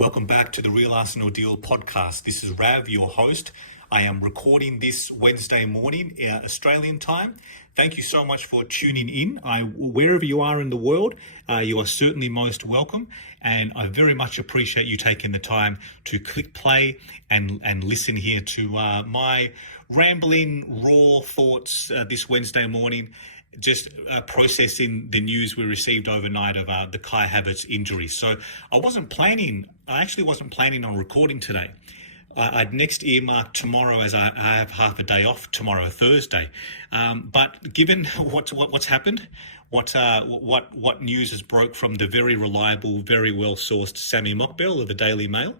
Welcome back to the Real Arsenal Deal podcast. This is Rav, your host. I am recording this Wednesday morning, Australian time. Thank you so much for tuning in. Wherever you are in the world, you are certainly most welcome. And I very much appreciate you taking the time to click play and listen here to my rambling, raw thoughts this Wednesday morning. Just processing the news we received overnight of the Kai Havertz injury. So I actually wasn't planning on recording today. I'd next earmarked tomorrow, as I have half a day off tomorrow, Thursday. But given what's happened, what news has broke from the very reliable, very well sourced Sammy Mockbell of the Daily Mail,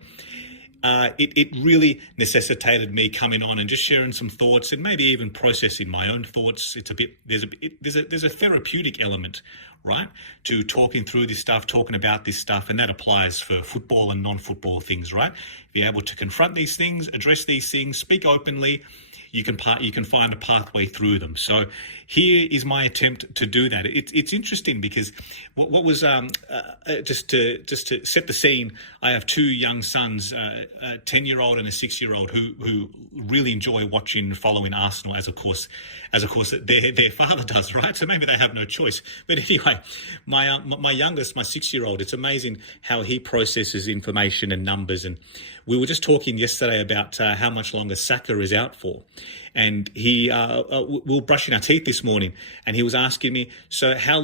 it really necessitated me coming on and just sharing some thoughts and maybe even processing my own thoughts. There's a therapeutic element, right, to talking through this stuff, talking about this stuff, and that applies for football and non-football things, right? If you're able to confront these things, address these things, speak openly, you can find a pathway through them. So here is my attempt to do that. It's interesting because what was just to set the scene. I have two young sons, a 10-year-old and a 6-year-old, who really enjoy watching and following Arsenal, as of course their father does, right? So maybe they have no choice. But anyway, my youngest, my 6-year-old, it's amazing how he processes information and numbers. And we were just talking yesterday about how much longer Saka is out for. And we were brushing our teeth this morning, and he was asking me, so how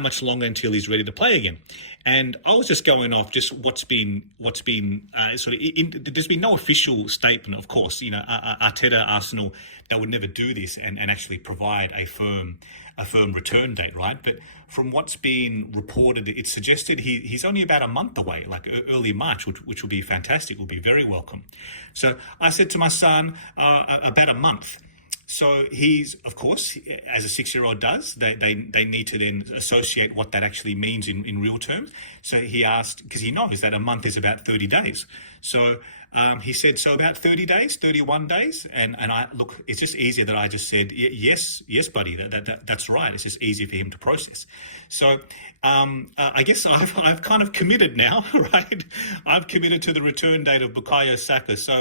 much longer until he's ready to play again? And I was just going off just what's been there's been no official statement, of course. You know, Arteta, Arsenal, they would never do this and actually provide a firm return date, right? But from what's been reported, it suggested he's only about a month away, like early March, which will be fantastic, will be very welcome. So I said to my son, about a month. So he's, of course, as a 6-year-old does, they need to then associate what that actually means in real terms. So he asked, because he knows that a month is about 30 days. So he said, so about 30 days, 31 days. And I look, it's just easier that I just said, yes, buddy, that's right. It's just easier for him to process. So I guess I've kind of committed now, right? I've committed to the return date of Bukayo Saka. So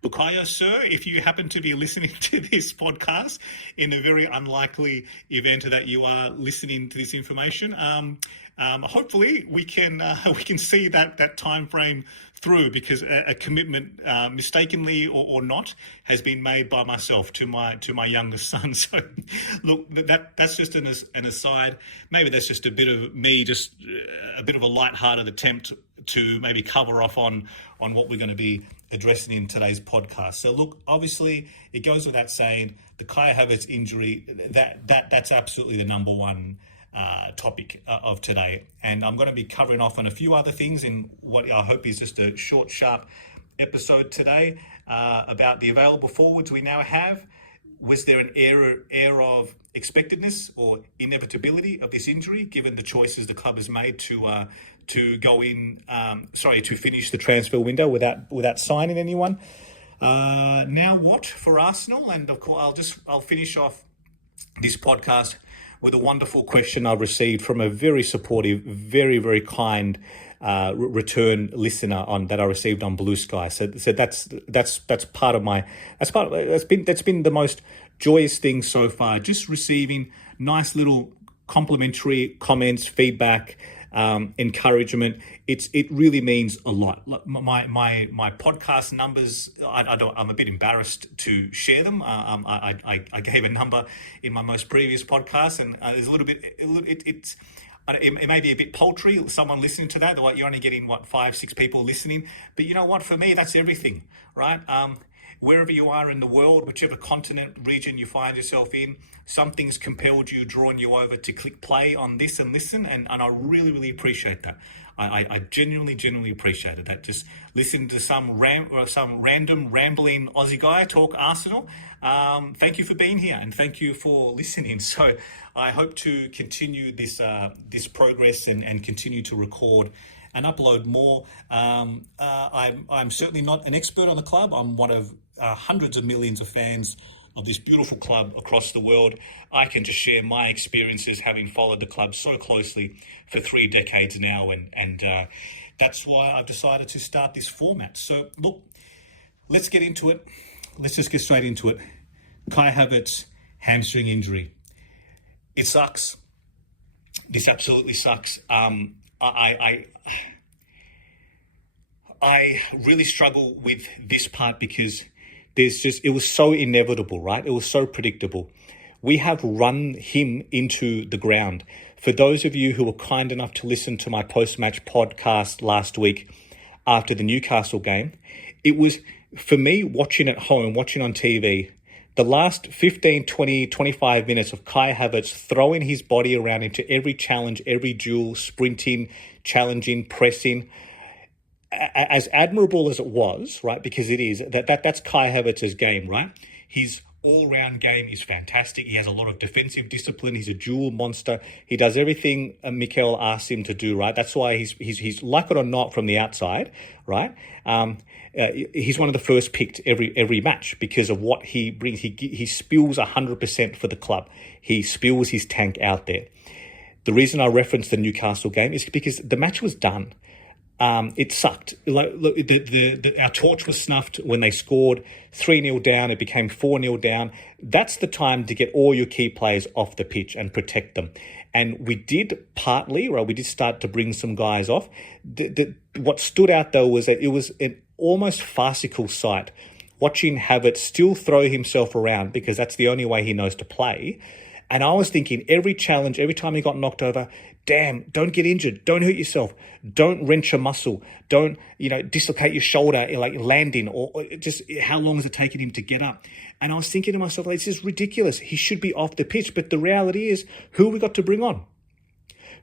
Bukayo, sir, if you happen to be listening to this podcast, in a very unlikely event that you are listening to this information, hopefully we can see that time frame through, because a commitment, mistakenly or not, has been made by myself to my youngest son. So look, that's just an aside. Maybe that's just a bit of me, just a bit of a lighthearted attempt to maybe cover off on what we're going to be addressing in today's podcast. So look, obviously it goes without saying, the Kai Havertz injury, that's absolutely the number one topic of today. And I'm going to be covering off on a few other things in what I hope is just a short, sharp episode today about the available forwards we now have. Was there an air of expectedness or inevitability of this injury, given the choices the club has made to go in, to finish the transfer window without signing anyone? Now what for Arsenal? And of course, I'll finish off this podcast with a wonderful question I received from a very supportive, very, very kind return listener that I received on Blue Sky. So that's been the most joyous thing so far. Just receiving nice little complimentary comments, feedback, encouragement. It really means a lot. My podcast numbers, I'm a bit embarrassed to share them. I gave a number in my most previous podcast, and there's a little bit. It may be a bit paltry. Someone listening to that, you're only getting 5-6 people listening. But you know what? For me, that's everything, right? Wherever you are in the world, whichever continent, region you find yourself in, something's compelled you, drawn you over to click play on this and listen, and I really, really appreciate that. I genuinely appreciate it. That just listening to some random rambling Aussie guy talk Arsenal. Thank you for being here, and thank you for listening. So I hope to continue this progress and continue to record and upload more. I'm certainly not an expert on the club. I'm one of hundreds of millions of fans of this beautiful club across the world. I can just share my experiences having followed the club so closely for 3 decades now, and That's why I've decided to start this format. So look, let's get into it. Let's just get straight into it. Kai Havertz, hamstring injury. It sucks. This absolutely sucks. I really struggle with this part because it was so inevitable, right? It was so predictable. We have run him into the ground. For those of you who were kind enough to listen to my post-match podcast last week after the Newcastle game, it was, for me, watching at home, watching on TV, the last 15, 20, 25 minutes of Kai Havertz throwing his body around into every challenge, every duel, sprinting, challenging, pressing. As admirable as it was, right, because it is, that's Kai Havertz's game, right? His all-round game is fantastic. He has a lot of defensive discipline. He's a dual monster. He does everything Mikel asks him to do, right? That's why he's like it or not from the outside, right? He's one of the first picked every match because of what he brings. He spills 100% for the club. He spills his tank out there. The reason I referenced the Newcastle game is because the match was done. It sucked. Look, our torch was snuffed when they scored 3-0 down. It became 4-0 down. That's the time to get all your key players off the pitch and protect them. And we did partly, right? We did start to bring some guys off. What stood out though was that it was an almost farcical sight watching Havertz still throw himself around because that's the only way he knows to play. And I was thinking every challenge, every time he got knocked over, damn, don't get injured. Don't hurt yourself. Don't wrench a muscle. Don't, dislocate your shoulder, like landing, or just how long is it taking him to get up? And I was thinking to myself, this is ridiculous. He should be off the pitch. But the reality is, who have we got to bring on?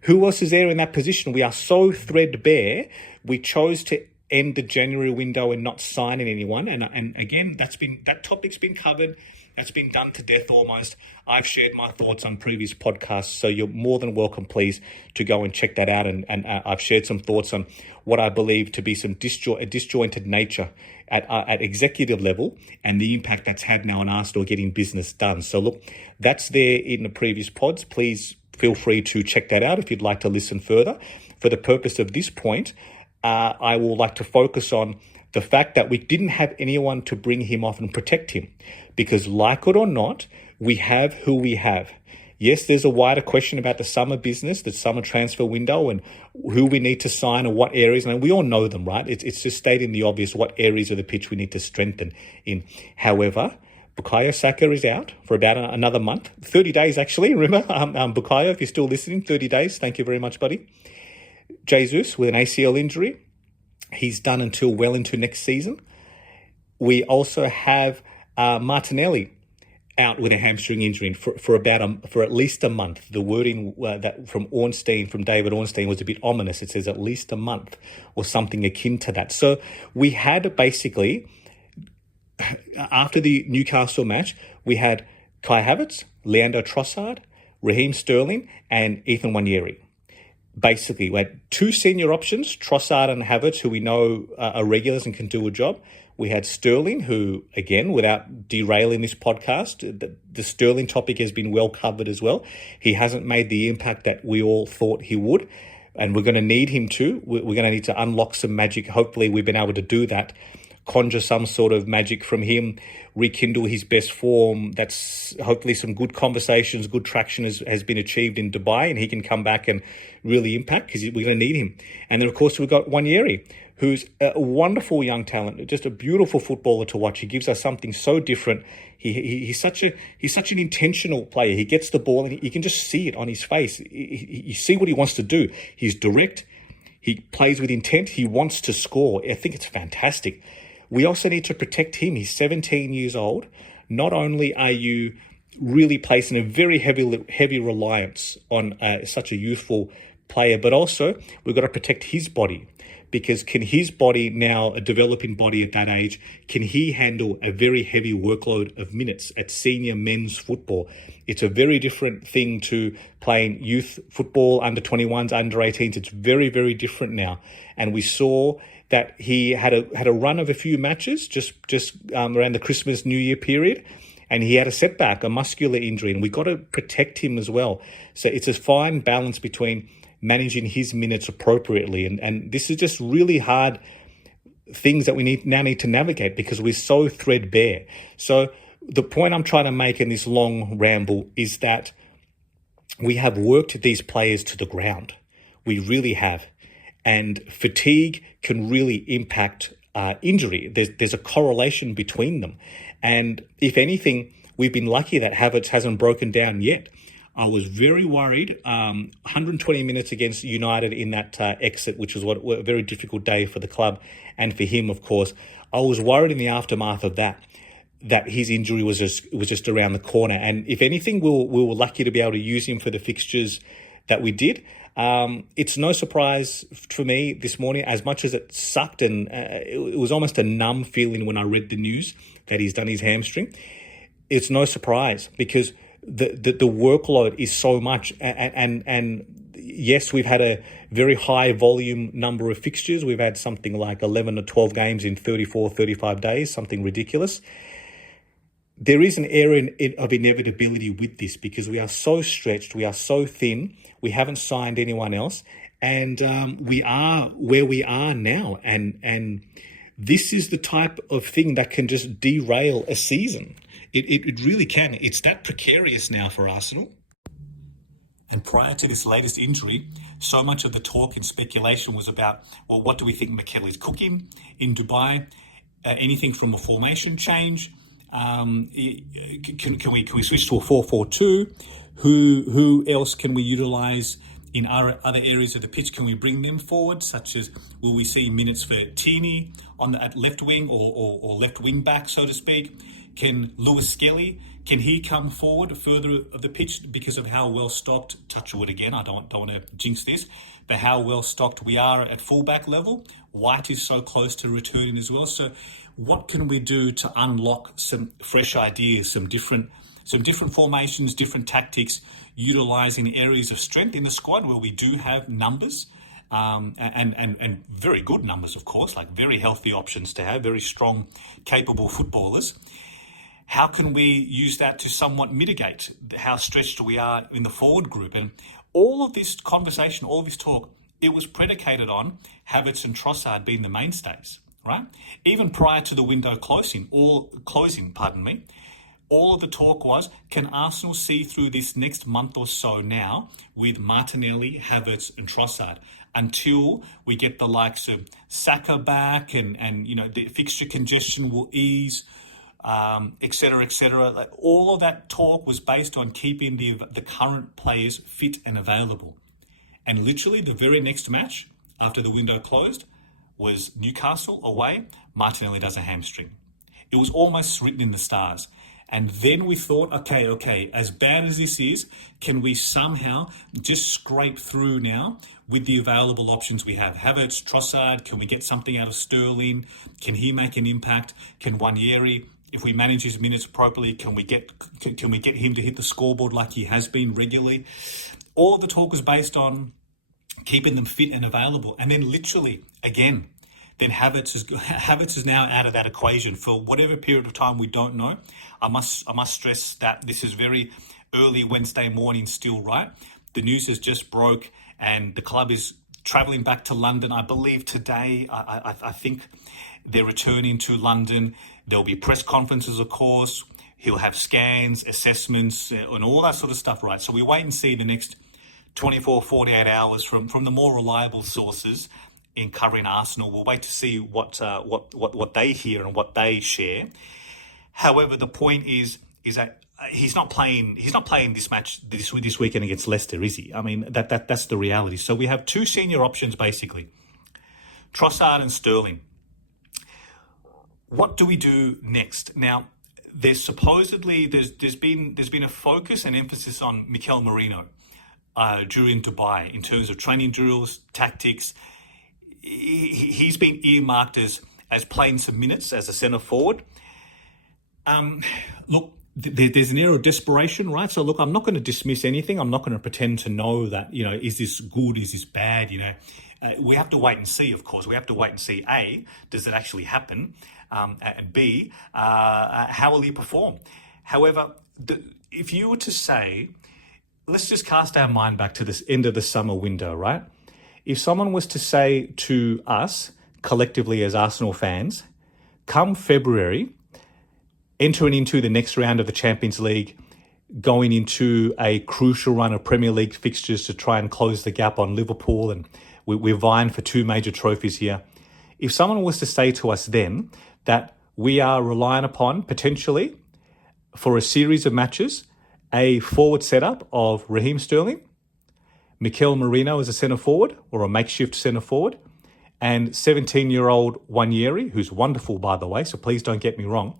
Who else is there in that position? We are so threadbare. We chose to end the January window and not signing anyone. And again, that topic's been covered. That's been done to death almost. I've shared my thoughts on previous podcasts, so you're more than welcome, please, to go and check that out. And I've shared some thoughts on what I believe to be a disjointed nature at executive level and the impact that's had now on Arsenal getting business done. So look, that's there in the previous pods. Please feel free to check that out if you'd like to listen further. For the purpose of this point, I will like to focus on the fact that we didn't have anyone to bring him off and protect him. Because like it or not, we have who we have. Yes, there's a wider question about the summer business, the summer transfer window, and who we need to sign and what areas. And we all know them, right? It's just stating the obvious what areas of the pitch we need to strengthen in. However, Bukayo Saka is out for about another month. 30 days, actually. Remember, Bukayo, if you're still listening, 30 days. Thank you very much, buddy. Jesus with an ACL injury. He's done until well into next season. We also have Martinelli out with a hamstring injury for at least a month. The wording that from David Ornstein was a bit ominous. It says at least a month or something akin to that. So we had basically, after the Newcastle match, we had Kai Havertz, Leandro Trossard, Raheem Sterling, and Ethan Nwaneri. Basically, we had two senior options, Trossard and Havertz, who we know are regulars and can do a job. We had Sterling, who, again, without derailing this podcast, the Sterling topic has been well covered as well. He hasn't made the impact that we all thought he would, and we're going to need him to. We're going to need to unlock some magic. Hopefully, we've been able to do that, conjure some sort of magic from him, rekindle his best form. That's hopefully some good conversations, good traction has been achieved in Dubai, and he can come back and really impact because we're going to need him. And then, of course, we've got Nwaneri, who's a wonderful young talent, just a beautiful footballer to watch. He gives us something so different. He's such an intentional player. He gets the ball and you can just see it on his face. You see what he wants to do. He's direct. He plays with intent. He wants to score. I think it's fantastic. We also need to protect him. He's 17 years old. Not only are you really placing a very heavy reliance on such a youthful player, but also we've got to protect his body. Because can his body now, a developing body at that age, can he handle a very heavy workload of minutes at senior men's football? It's a very different thing to playing youth football, under 21s, under 18s. It's very, very different now. And we saw that he had a run of a few matches just around the Christmas, New Year period. And he had a setback, a muscular injury, and we got to protect him as well. So it's a fine balance between managing his minutes appropriately. And this is just really hard things that we need to navigate because we're so threadbare. So the point I'm trying to make in this long ramble is that we have worked these players to the ground. We really have. And fatigue can really impact injury. There's a correlation between them. And if anything, we've been lucky that Havertz hasn't broken down yet. I was very worried. 120 minutes against United in that exit, which was a very difficult day for the club and for him, of course. I was worried in the aftermath of that his injury was just around the corner. And if anything, we were lucky to be able to use him for the fixtures that we did. It's no surprise for me this morning, as much as it sucked and it was almost a numb feeling when I read the news that he's done his hamstring. It's no surprise because the workload is so much, and yes, we've had a very high volume number of fixtures. We've had something like 11 or 12 games in 34, 35 days, something ridiculous. There is an air of inevitability with this because we are so stretched, we are so thin, we haven't signed anyone else, and we are where we are now. And this is the type of thing that can just derail a season. It really can. It's that precarious now for Arsenal. And prior to this latest injury, so much of the talk and speculation was about, well, what do we think Mikel is cooking in Dubai? Anything from a formation change? Can we switch to a 4-4-2? Who else can we utilise in other areas of the pitch? Can we bring them forward, such as will we see minutes for Tierney at left wing or left wing back, so to speak? Can Lewis Skelly, can he come forward further of the pitch because of how well stocked, touch wood again, I don't want to jinx this, but how well stocked we are at fullback level? White is so close to returning as well. So what can we do to unlock some fresh ideas, some different formations, different tactics, utilising areas of strength in the squad where we do have numbers, and very good numbers, of course, like very healthy options to have, very strong, capable footballers. How can we use that to somewhat mitigate how stretched we are in the forward group? And all of this conversation, all of this talk, it was predicated on Havertz and Trossard being the mainstays, right? Even prior to the window closing, all of the talk was, can Arsenal see through this next month or so now with Martinelli, Havertz and Trossard until we get the likes of Saka back and the fixture congestion will ease, et cetera, et cetera. Like, all of that talk was based on keeping the current players fit and available. And literally the very next match after the window closed was Newcastle away. Martinelli does a hamstring. It was almost written in the stars. And then we thought, okay, as bad as this is, can we somehow just scrape through now with the available options we have? Havertz, Trossard, can we get something out of Sterling? Can he make an impact? Can Wanyeri, if we manage his minutes appropriately, can we get him to hit the scoreboard like he has been regularly? All of the talk was based on keeping them fit and available. And then literally, again, then Havertz is now out of that equation for whatever period of time we don't know. I must stress that this is very early Wednesday morning still, right? The news has just broke and the club is travelling back to London. I believe today, I think they're returning to London. There'll be press conferences, of course. He'll have scans, assessments, and all that sort of stuff, right? So we wait and see the next 24, 48 hours from the more reliable sources in covering Arsenal. We'll wait to see what they hear and what they share. However, the point is that he's not playing this match this weekend against Leicester, is he? I mean, that's the reality. So we have two senior options basically, Trossard and Sterling. What do we do next? Now, there's been a focus and emphasis on Mikel Merino during Dubai in terms of training drills, tactics. He's been earmarked as playing some minutes as a centre forward. Look, there's an air of desperation, right? So look, I'm not going to dismiss anything. I'm not going to pretend to know that, is this good? Is this bad? We have to wait and see, of course. We have to wait and see, A, does it actually happen? And B, how will he perform? However, if you were to say, let's just cast our mind back to this end of the summer window, right? If someone was to say to us, collectively as Arsenal fans, come February, entering into the next round of the Champions League, going into a crucial run of Premier League fixtures to try and close the gap on Liverpool, and we're vying for 2 major trophies here. If someone was to say to us then that we are relying upon, potentially, for a series of matches, a forward setup of Raheem Sterling, Mikel Merino as a centre forward, or a makeshift centre forward, and 17-year-old Wanyeri, who's wonderful, by the way, so please don't get me wrong.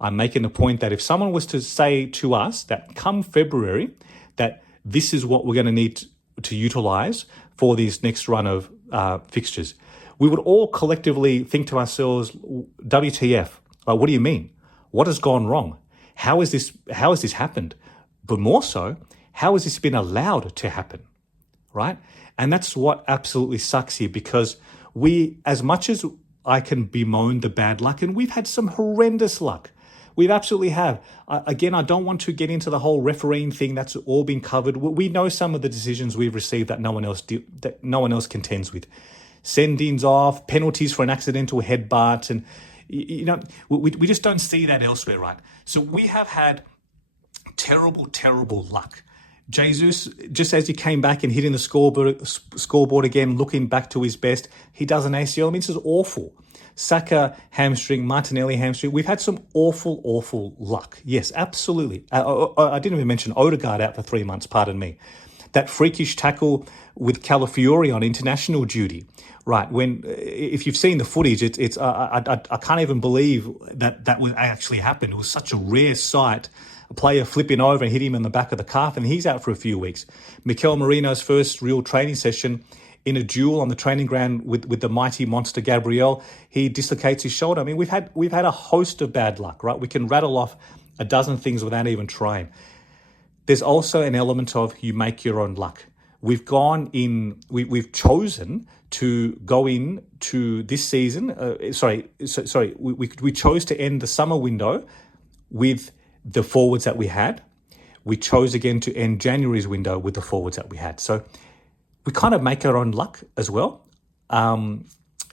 I'm making the point that if someone was to say to us that come February, that this is what we're going to need to utilise for this next run of fixtures, we would all collectively think to ourselves, WTF, what do you mean? What has gone wrong? How has this happened? But more so, how has this been allowed to happen, right? And that's what absolutely sucks here, because we, as much as I can bemoan the bad luck, and we've had some horrendous luck, we absolutely have. Again, I don't want to get into the whole refereeing thing. That's all been covered. We know some of the decisions we've received that no one else contends with. Send-ins off, penalties for an accidental headbutt, and we just don't see that elsewhere, right? So we have had terrible luck. Jesus, just as he came back and hitting the scoreboard again, looking back to his best, he does an ACL. I mean, this is awful. Saka hamstring, Martinelli hamstring. We've had some awful luck. Yes, absolutely. I didn't even mention Odegaard out for 3 months, pardon me. That freakish tackle with Calafiori on international duty, right? If you've seen the footage, I can't even believe that would actually happen. It was such a rare sight. A player flipping over and hit him in the back of the calf, and he's out for a few weeks. Mikel Merino's first real training session in a duel on the training ground with the mighty monster Gabriel, he dislocates his shoulder. I mean, we've had a host of bad luck, right? We can rattle off a dozen things without even trying. There's also an element of you make your own luck. We've we've chosen to go in to this season. We chose to end the summer window with the forwards that we had. We chose again to end January's window with the forwards that we had. So we kind of make our own luck as well. And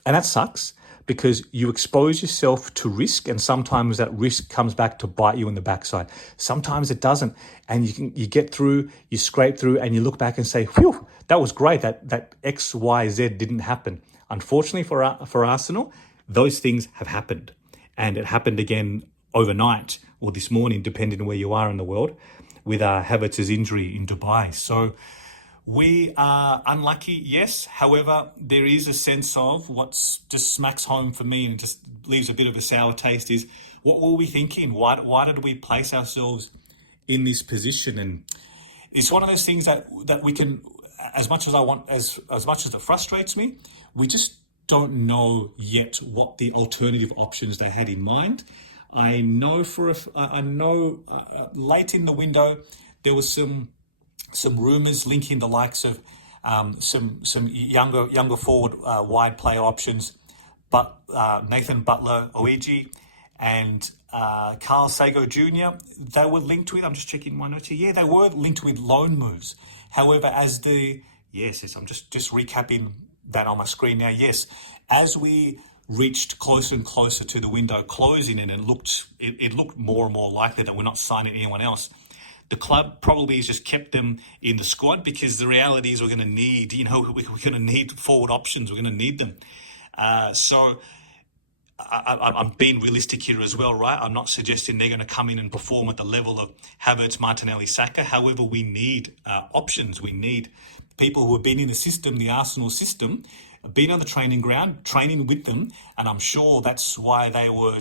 that sucks because you expose yourself to risk, and sometimes that risk comes back to bite you in the backside. Sometimes it doesn't. And you get through, you scrape through, and you look back and say, phew, that was great. That X, Y, Z didn't happen. Unfortunately for Arsenal, those things have happened. And it happened again overnight or this morning, depending on where you are in the world, with Havertz's injury in Dubai. So we are unlucky, yes. However, there is a sense of what's just smacks home for me and just leaves a bit of a sour taste is, what were we thinking? Why did we place ourselves in this position? And it's one of those things that we can, as much as it frustrates me, we just don't know yet what the alternative options they had in mind. I know late in the window there was some rumours linking the likes of some younger forward wide player options, but Nathan Butler-Oigi and Carl Sago Jr., they were linked with, I'm just checking my notes here, they were linked with loan moves. However, I'm just recapping that on my screen now. Yes, as we reached closer and closer to the window closing, and it looked more and more likely that we're not signing anyone else, the club probably has just kept them in the squad because the reality is we're going to need, we're going to need forward options. We're going to need them. So I'm being realistic here as well, right? I'm not suggesting they're going to come in and perform at the level of Havertz, Martinelli, Saka. However, we need options. We need people who have been in the system, the Arsenal system, been on the training ground, training with them, and I'm sure that's why they were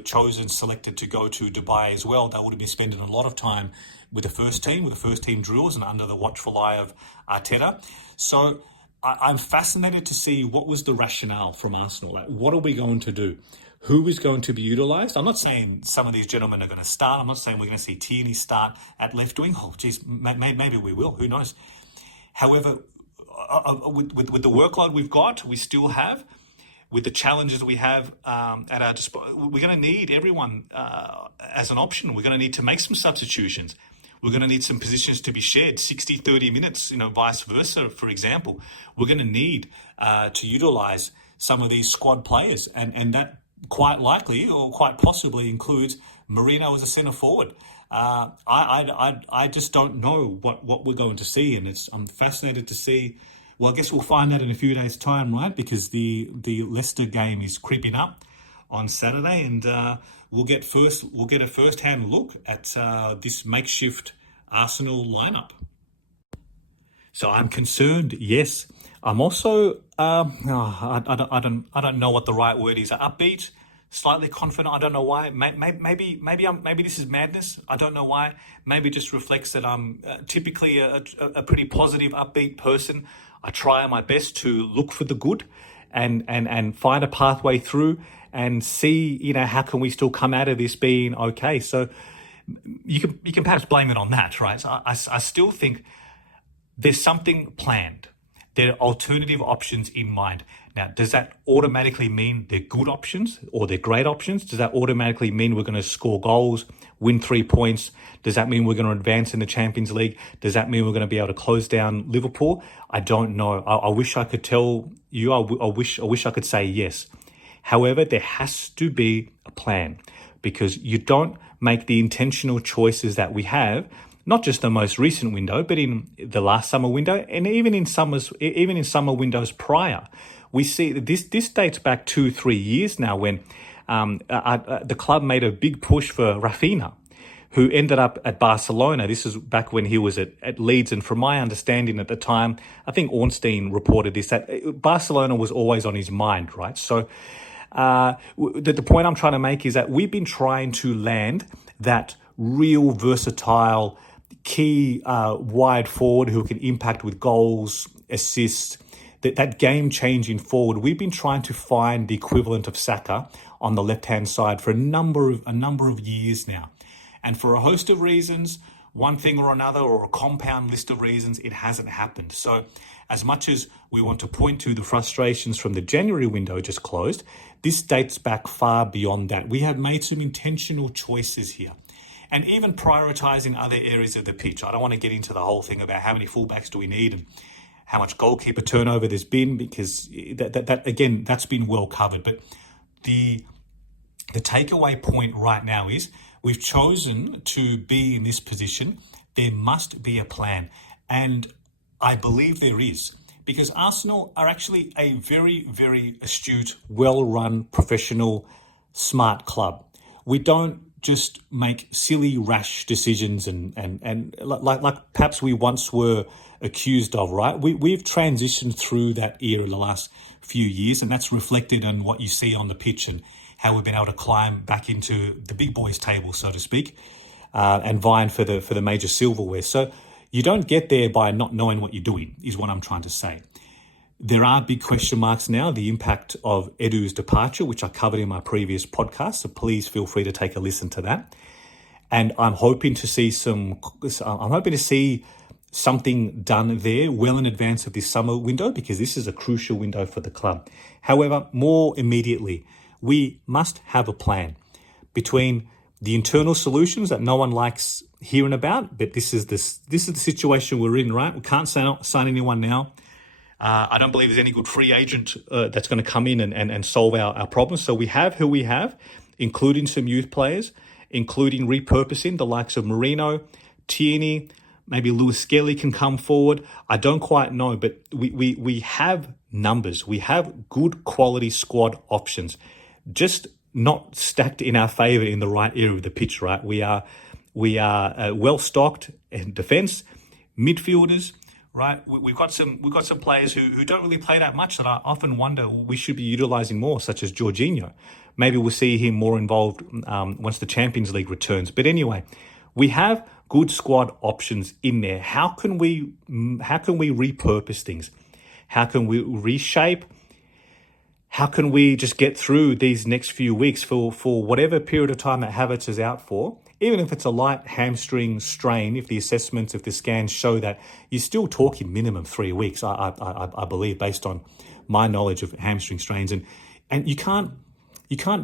selected to go to Dubai as well. They would have been spending a lot of time with the first team drills and under the watchful eye of Arteta. So I'm fascinated to see what was the rationale from Arsenal. Like, what are we going to do? Who is going to be utilised? I'm not saying some of these gentlemen are going to start. I'm not saying we're going to see Tierney start at left wing. Oh, geez, maybe we will. Who knows? However, with the workload we've got, we still have, with the challenges we have at our disposal, we're going to need everyone as an option. We're going to need to make some substitutions. We're going to need some positions to be shared, 60-30 minutes, vice versa, for example. We're going to need to utilise some of these squad players, and that quite likely or quite possibly includes Merino as a centre forward. I just don't know what we're going to see, and I'm fascinated to see. Well, I guess we'll find out in a few days' time, right? Because the Leicester game is creeping up on Saturday, and we'll get a first-hand look at this makeshift Arsenal lineup. So I'm concerned. Yes, I'm also. I don't know what the right word is. Upbeat, slightly confident. I don't know why. Maybe this is madness. I don't know why. Maybe it just reflects that I'm typically a pretty positive, upbeat person. I try my best to look for the good, and find a pathway through, and see how can we still come out of this being okay. So you can perhaps blame it on that, right? So I still think there's something planned. There are alternative options in mind. Now, does that automatically mean they're good options or they're great options? Does that automatically mean we're going to score goals, win 3 points? Does that mean we're going to advance in the Champions League? Does that mean we're going to be able to close down Liverpool? I don't know. I wish I could tell you. I wish I could say yes. However, there has to be a plan, because you don't make the intentional choices that we have, not just the most recent window, but in the last summer window, and even in summer windows prior. We see this dates back 2-3 years now, when the club made a big push for Rafinha, who ended up at Barcelona. This is back when he was at Leeds, and from my understanding at the time, I think Ornstein reported this, that Barcelona was always on his mind, right? So the point I'm trying to make is that we've been trying to land that real versatile key wide forward who can impact with goals, assists, that game-changing forward. We've been trying to find the equivalent of Saka on the left-hand side for a number of years now. And for a host of reasons, one thing or another, or a compound list of reasons, it hasn't happened. So as much as we want to point to the frustrations from the January window just closed, this dates back far beyond that. We have made some intentional choices here, and even prioritising other areas of the pitch. I don't want to get into the whole thing about how many fullbacks do we need and how much goalkeeper turnover there's been, because that again, that's been well covered. But the takeaway point right now is we've chosen to be in this position. There must be a plan, and I believe there is, because Arsenal are actually a very, very astute, well-run, professional, smart club. We don't just make silly, rash decisions and like perhaps we once were accused of, right? We've transitioned through that era in the last few years, and that's reflected in what you see on the pitch and how we've been able to climb back into the big boys table, so to speak, and vying for the major silverware. So you don't get there by not knowing what you're doing, is what I'm trying to say. There are big question marks now, the impact of Edu's departure, which I covered in my previous podcast, so please feel free to take a listen to that. And I'm hoping to see something done there well in advance of this summer window, because this is a crucial window for the club. However, more immediately, we must have a plan between the internal solutions that no one likes hearing about, but this is the situation we're in, right? We can't sign anyone now. I don't believe there's any good free agent that's going to come in and solve our problems. So we have who we have, including some youth players, including repurposing the likes of Merino, Tierney, maybe Lewis Skelly can come forward. I don't quite know, but we have numbers. We have good quality squad options, just not stacked in our favour in the right area of the pitch, right? We are well stocked in defence, midfielders. Right, we've got some players who don't really play that much that I often wonder we should be utilising more, such as Jorginho. Maybe we'll see him more involved once the Champions League returns. But anyway, we have good squad options in there. How can we repurpose things? How can we reshape? How can we just get through these next few weeks for whatever period of time that Havertz is out for? Even if it's a light hamstring strain, if the scans show that, you're still talking minimum 3 weeks, I believe, based on my knowledge of hamstring strains. And you can't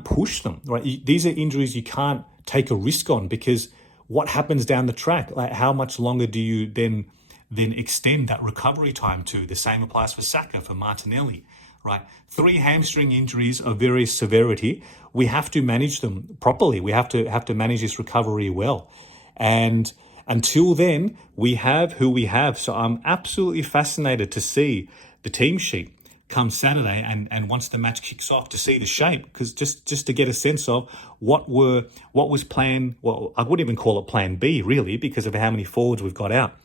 push them, right? These are injuries you can't take a risk on, because what happens down the track? Like, how much longer do you then extend that recovery time to? The same applies for Saka, for Martinelli, right? 3 hamstring injuries of various severity. We have to manage them properly. We have to manage this recovery well. And until then, we have who we have. So I'm absolutely fascinated to see the team sheet come Saturday, and once the match kicks off, to see the shape, because just to get a sense of what was plan. Well, I wouldn't even call it plan B really, because of how many forwards we've got out,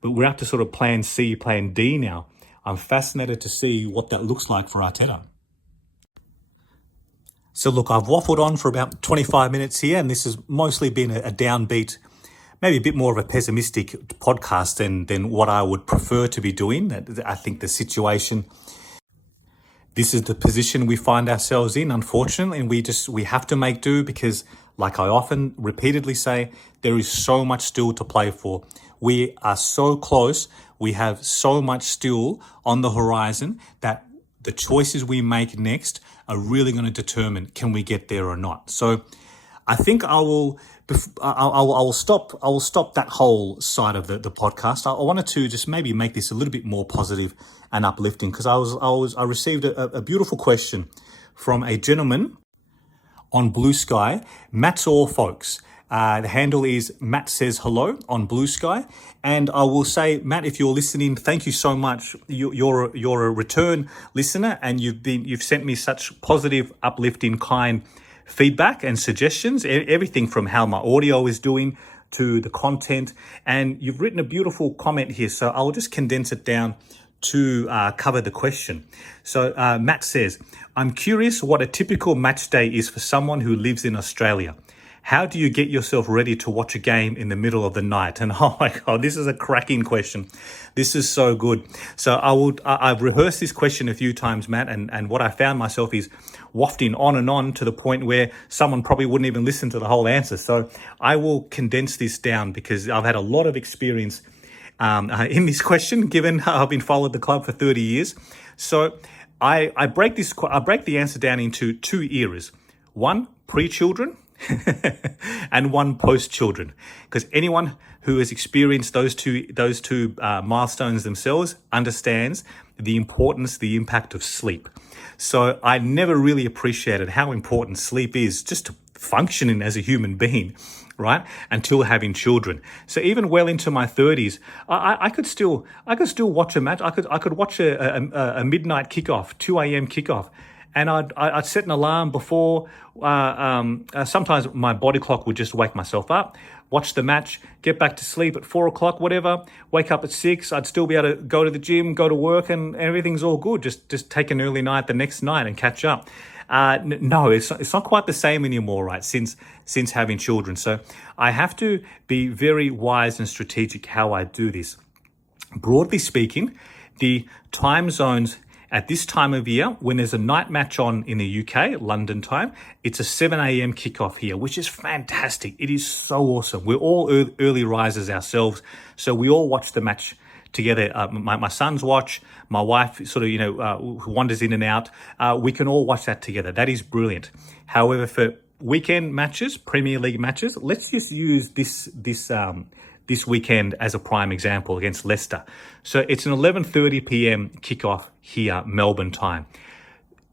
but we're up to sort of plan C, plan D now. I'm fascinated to see what that looks like for Arteta. So look, I've waffled on for about 25 minutes here, and this has mostly been a downbeat, maybe a bit more of a pessimistic podcast than what I would prefer to be doing. I think the situation, this is the position we find ourselves in, unfortunately, and we have to make do, because, like I often repeatedly say, there is so much still to play for. We are so close. We have so much still on the horizon that the choices we make next are really going to determine, can we get there or not. So I think I will stop that whole side of the podcast. I wanted to just maybe make this a little bit more positive and uplifting, because I received a beautiful question from a gentleman on Blue Sky. Matt's all, folks. The handle is Matt Says Hello on Blue Sky. And I will say, Matt, if you're listening, thank you so much. You're a return listener, and you've sent me such positive, uplifting, kind feedback and suggestions, everything from how my audio is doing to the content. And you've written a beautiful comment here, so I'll just condense it down to cover the question. So Matt says, I'm curious what a typical match day is for someone who lives in Australia. How do you get yourself ready to watch a game in the middle of the night? And oh my God, this is a cracking question. This is so good. So I've rehearsed this question a few times, Matt, and what I found myself is wafting on and on to the point where someone probably wouldn't even listen to the whole answer. So I will condense this down, because I've had a lot of experience in this question, given I've been following the club for 30 years. So I break the answer down into 2 eras. One, pre-children, and one post-children, because anyone who has experienced those two milestones themselves understands the importance, the impact of sleep. So I never really appreciated how important sleep is just to functioning as a human being, right? Until having children. So even well into my 30s, I could still watch a match. I could watch a midnight kickoff, 2 a.m. kickoff. And I'd set an alarm before. Sometimes my body clock would just wake myself up, watch the match, get back to sleep at 4 o'clock, whatever, wake up at 6. I'd still be able to go to the gym, go to work, and everything's all good. Just take an early night the next night and catch up. No, it's not quite the same anymore, right? Since having children. So I have to be very wise and strategic how I do this. Broadly speaking, the time zones at this time of year, when there's a night match on in the UK, London time, it's a 7 a.m. kickoff here, which is fantastic. It is so awesome. We're all early risers ourselves, so we all watch the match together. My sons watch, my wife sort of, wanders in and out. We can all watch that together. That is brilliant. However, for weekend matches, Premier League matches, let's just use this weekend as a prime example against Leicester. So it's an 11:30 p.m. kickoff here, Melbourne time.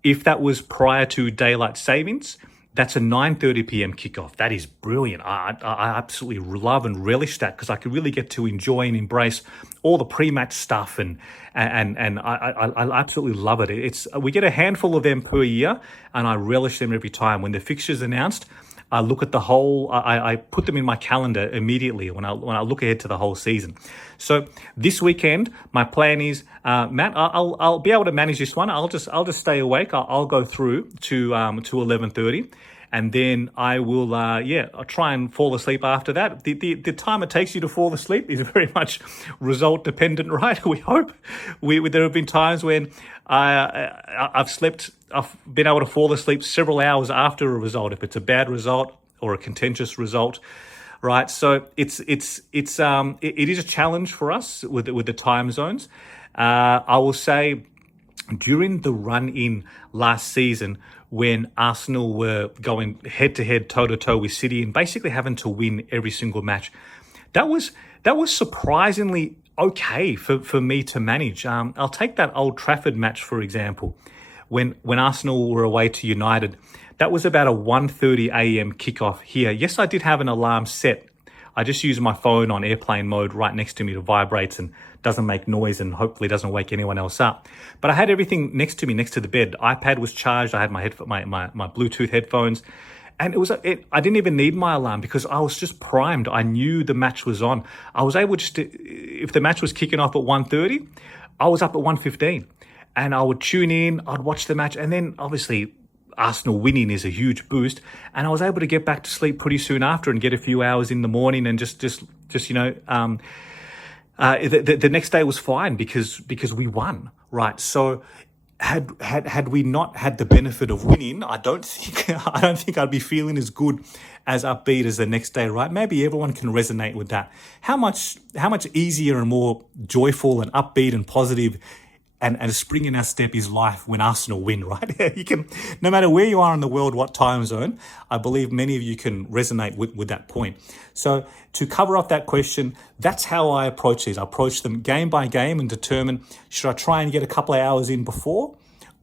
If that was prior to daylight savings, that's a 9:30 p.m. kickoff. That is brilliant. I absolutely love and relish that, because I could really get to enjoy and embrace all the pre-match stuff, and I absolutely love it. We get a handful of them per year, and I relish them every time. When the fixture's announced, I look at the whole. I put them in my calendar immediately when I look ahead to the whole season. So this weekend, my plan is, Matt, I'll be able to manage this one. I'll just stay awake. I'll go through to 11:30, and then I will I'll try and fall asleep after that. The time it takes you to fall asleep is very much result dependent, right? We hope. There have been times when I've been able to fall asleep several hours after a result, if it's a bad result or a contentious result, right? So it is a challenge for us with the time zones. I will say, during the run-in last season when Arsenal were going head-to-head, toe-to-toe with City and basically having to win every single match, that was surprisingly okay for me to manage. I'll take that Old Trafford match, for example, when Arsenal were away to United. That was about a 1:30 a.m. kickoff here. Yes, I did have an alarm set. I just use my phone on airplane mode right next to me to vibrate and doesn't make noise and hopefully doesn't wake anyone else up. But I had everything next to me, next to the bed. iPad was charged. I had my Bluetooth headphones. And I didn't even need my alarm because I was just primed. I knew the match was on. I was able just to, if the match was kicking off at 1:30, I was up at 1:15. And I would tune in, I'd watch the match, and then obviously Arsenal winning is a huge boost. And I was able to get back to sleep pretty soon after and get a few hours in the morning and just the next day was fine because we won, right? So had we not had the benefit of winning, I don't think I'd be feeling as good, as upbeat as the next day, right? Maybe everyone can resonate with that. How much easier and more joyful and upbeat and positive and a spring in our step is life when Arsenal win, right? You can, no matter where you are in the world, what time zone, I believe many of you can resonate with that point. So to cover off that question, that's how I approach these. I approach them game by game and determine, should I try and get a couple of hours in before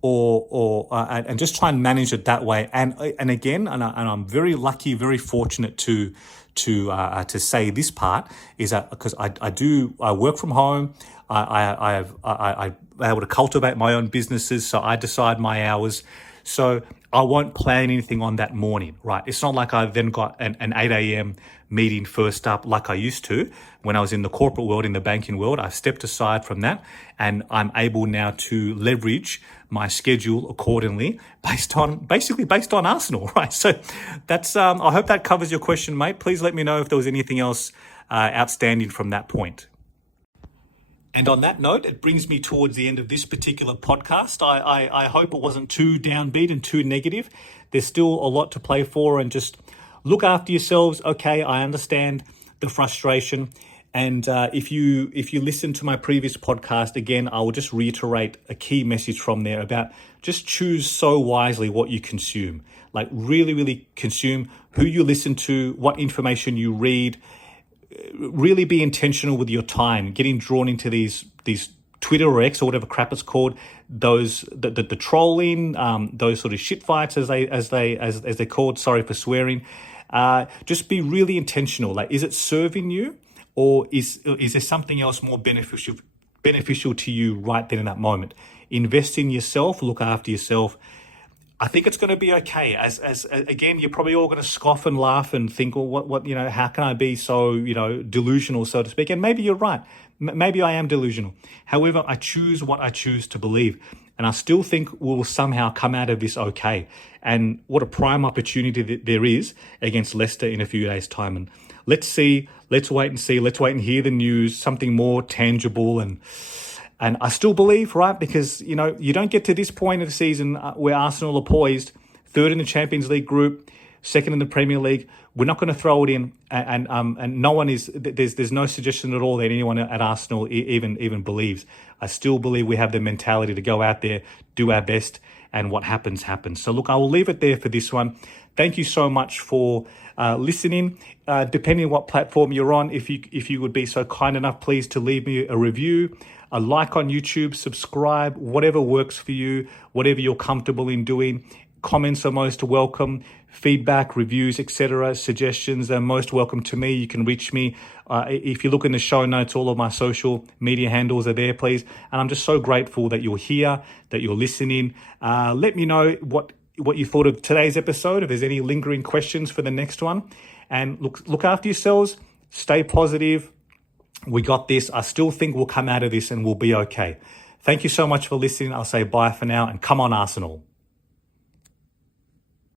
and just try and manage it that way. And again, I'm very lucky, very fortunate to say this part is that because I work from home, I'm able to cultivate my own businesses, so I decide my hours. So I won't plan anything on that morning, right? It's not like I then got an 8 a.m. meeting first up like I used to when I was in the corporate world, in the banking world. I've stepped aside from that and I'm able now to leverage my schedule accordingly based on Arsenal, right? So that's, I hope that covers your question, mate. Please let me know if there was anything else outstanding from that point. And on that note, it brings me towards the end of this particular podcast. I hope it wasn't too downbeat and too negative. There's still a lot to play for, and just look after yourselves. Okay, I understand the frustration. And if you listen to my previous podcast, again, I will just reiterate a key message from there about just choose so wisely what you consume. Like really, really consume who you listen to, what information you read. Really be intentional with your time, getting drawn into these Twitter or X or whatever crap it's called, the trolling, those sort of shit fights as they're called. Sorry for swearing. Just be really intentional. Like, is it serving you, or is there something else more beneficial to you right then in that moment? Invest in yourself. Look after yourself. I think it's going to be okay. As again, you're probably all going to scoff and laugh and think, well, what how can I be so delusional, so to speak? And maybe you're right. Maybe I am delusional. However, I choose what I choose to believe, and I still think we'll somehow come out of this okay. And what a prime opportunity that there is against Leicester in a few days' time. And let's see. Let's wait and see. Let's wait and hear the news. Something more tangible And I still believe, right, because, you don't get to this point of the season where Arsenal are poised, third in the Champions League group, second in the Premier League. We're not going to throw it in, and no one is. There's no suggestion at all that anyone at Arsenal even believes. I still believe we have the mentality to go out there, do our best, and what happens happens. So look, I will leave it there for this one. Thank you so much for listening. Depending on what platform you're on, if you would be so kind enough, please, to leave me a review, a like on YouTube, subscribe, whatever works for you, whatever you're comfortable in doing. Comments are most welcome. Feedback, reviews, etc., suggestions are most welcome to me. You can reach me. If you look in the show notes, all of my social media handles are there, please. And I'm just so grateful that you're here, that you're listening. Let me know what you thought of today's episode, if there's any lingering questions for the next one. And look after yourselves. Stay positive. We got this. I still think we'll come out of this and we'll be okay. Thank you so much for listening. I'll say bye for now, and come on, Arsenal.